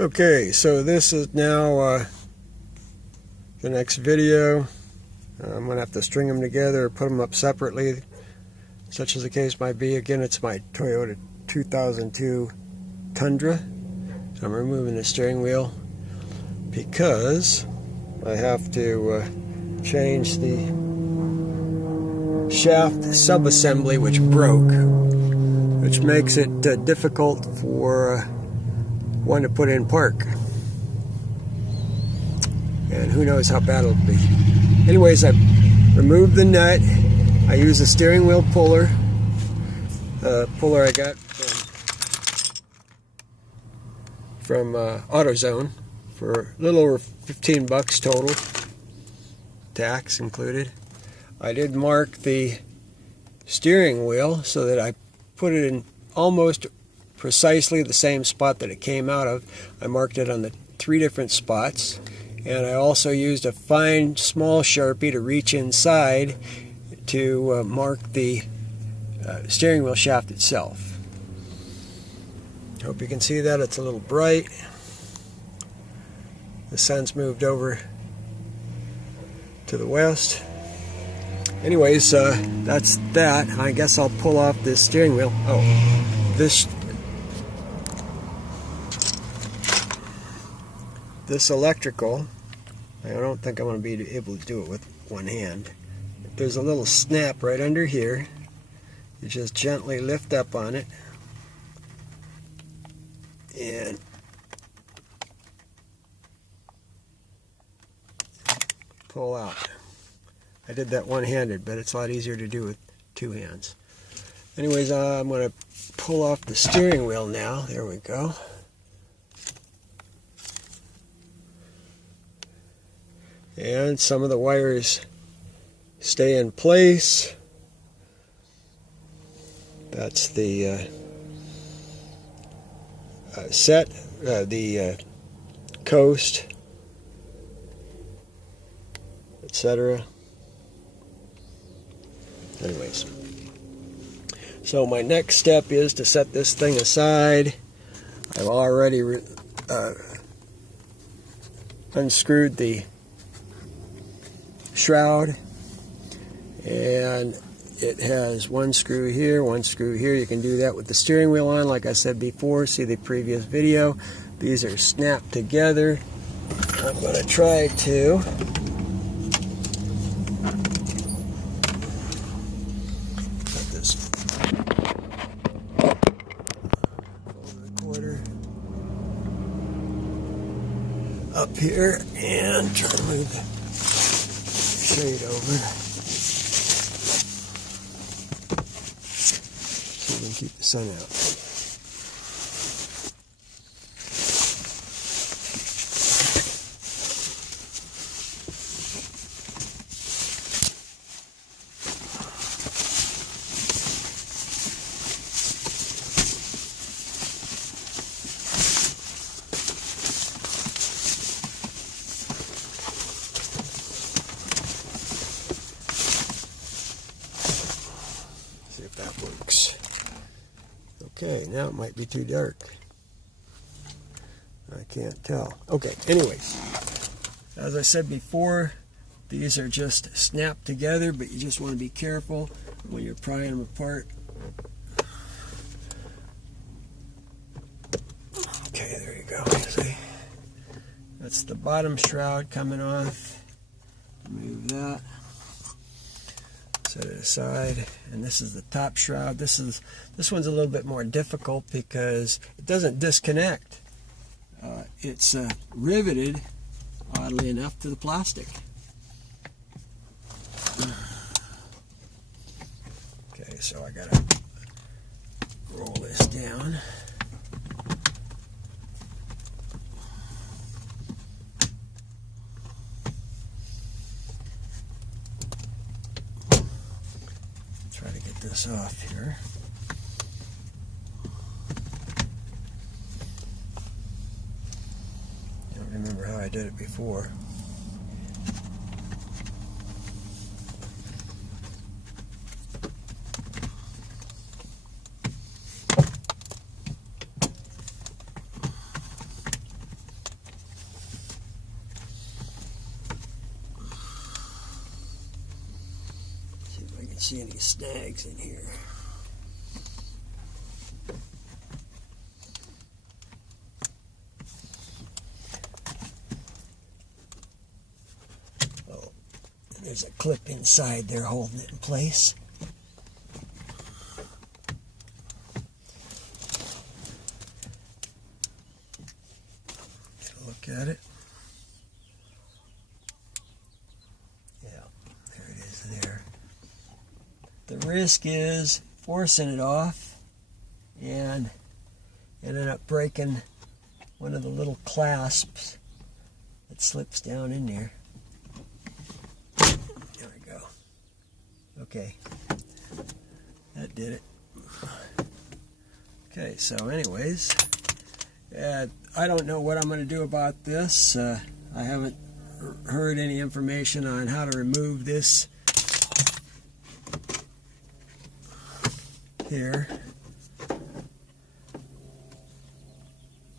Okay, so this is now the next video. I'm going to have to string them together or put them up separately, such as the case might be. Again, it's my Toyota 2002 Tundra. I'm removing the steering wheel because I have to change the shaft subassembly, which broke, which makes it difficult for one to put in park, and who knows how bad it'll be. Anyways, I removed the nut. I used a steering wheel puller I got from AutoZone for a little over 15 bucks total, tax included. I did mark the steering wheel so that I put it in almost precisely the same spot that it came out of. I marked it on the 3 different spots, and I also used a fine small Sharpie to reach inside to mark the steering wheel shaft itself. Hope you can see that. It's a little bright. The sun's moved over to the west. Anyways, that's that. I guess I'll pull off this steering wheel. Oh, this electrical, I don't think I'm going to be able to do it with one hand. There's a little snap right under here. You just gently lift up on it and pull out. I did that one-handed, but it's a lot easier to do with 2 hands. Anyways, I'm going to pull off the steering wheel now. There we go. And some of the wires stay in place. That's the coast, etc. Anyways, so my next step is to set this thing aside. I've already unscrewed the shroud, and it has 1 screw here, 1 screw here. You can do that with the steering wheel on, like I said before. See the previous video. These are snapped together. I'm going to try to put this over the quarter up here and try to move the shade over so we can keep the sun out. See if that works. Okay, now it might be too dark. I can't tell. Okay, anyways, as I said before, these are just snapped together, but you just want to be careful when you're prying them apart. Okay, there you go. See? That's the bottom shroud coming off. Move that. Set it aside, and this is the top shroud. This one's a little bit more difficult because it doesn't disconnect. It's riveted, oddly enough, to the plastic. Okay, so I gotta roll this down. Try to get this off here. Don't remember how I did it before. see any snags in here. Oh, and there's a clip inside there holding it in place. Get a look at it. The risk is forcing it off and ending up breaking one of the little clasps that slips down in there. There we go. Okay, that did it. Okay, so anyways, I don't know what I'm going to do about this. I haven't heard any information on how to remove this here.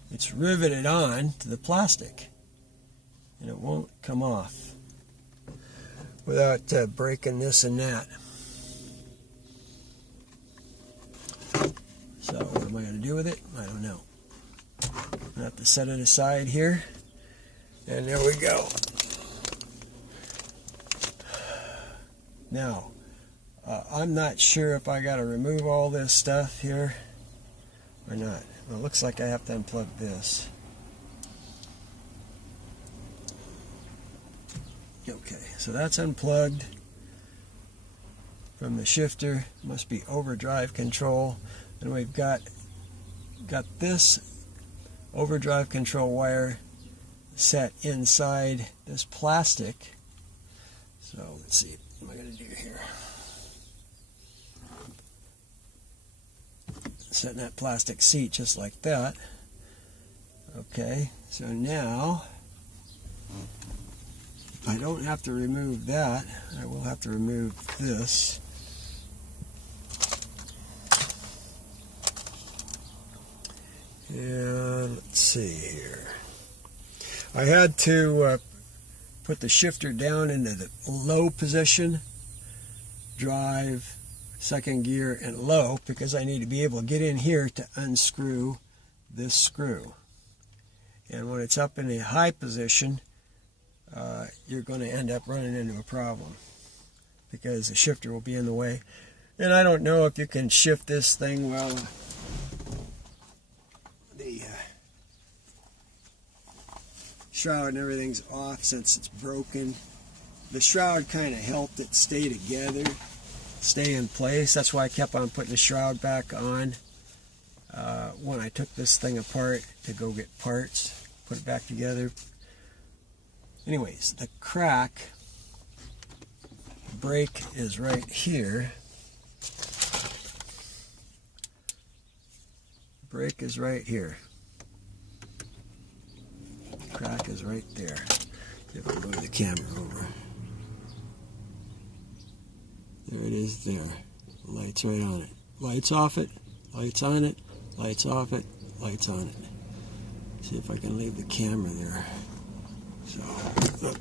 It's riveted on to the plastic and it won't come off without breaking this and that. So what am I going to do with it? I don't know. I'm going to have to set it aside here, and there we go. Now I'm not sure if I got to remove all this stuff here or not. Well, it looks like I have to unplug this. Okay, so that's unplugged from the shifter. Must be overdrive control. And we've got this overdrive control wire set inside this plastic. So let's see, what am I going to do here? Setting that plastic seat just like that. Okay, so now I don't have to remove that. I will have to remove this. And let's see here. I had to put the shifter down into the low position, drive, second gear, and low, because I need to be able to get in here to unscrew this screw. And when it's up in the high position, you're going to end up running into a problem because the shifter will be in the way. And I don't know if you can shift this thing while the shroud and everything's off, since it's broken. The shroud kind of helped it stay together, stay in place. That's why I kept on putting the shroud back on when I took this thing apart to go get parts, put it back together. Anyways, the crack brake is right here. Brake is right here. Crack is right there. See if I can move the camera over. There it is there. The light's right on it. Lights off it, lights on it, lights off it, lights on it. See if I can leave the camera there. So, look.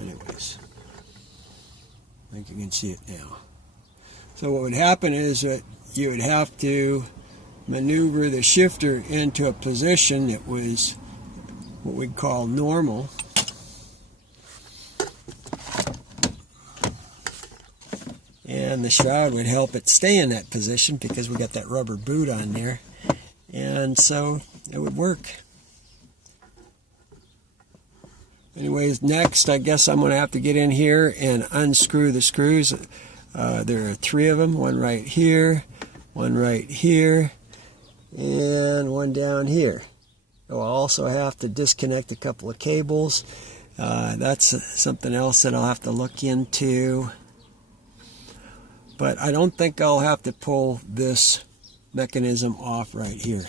Anyways, I think you can see it now. So what would happen is that you would have to maneuver the shifter into a position that was what we'd call normal. And the shroud would help it stay in that position because we got that rubber boot on there. And so it would work. Anyways, next I guess I'm going to have to get in here and unscrew the screws. There are 3 of them, one right here, one right here, and one down here. I'll also have to disconnect a couple of cables. That's something else that I'll have to look into. But I don't think I'll have to pull this mechanism off right here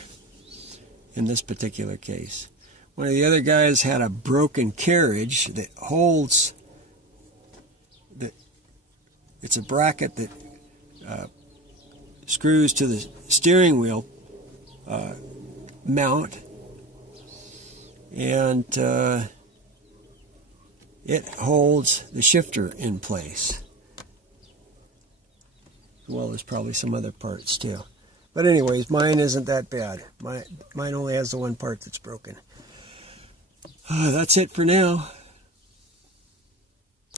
in this particular case. One of the other guys had a broken carriage that holds, it's a bracket that screws to the steering wheel mount, and it holds the shifter in place. Well, there's probably some other parts too. But anyways, mine isn't that bad. Mine only has the one part that's broken. That's it for now.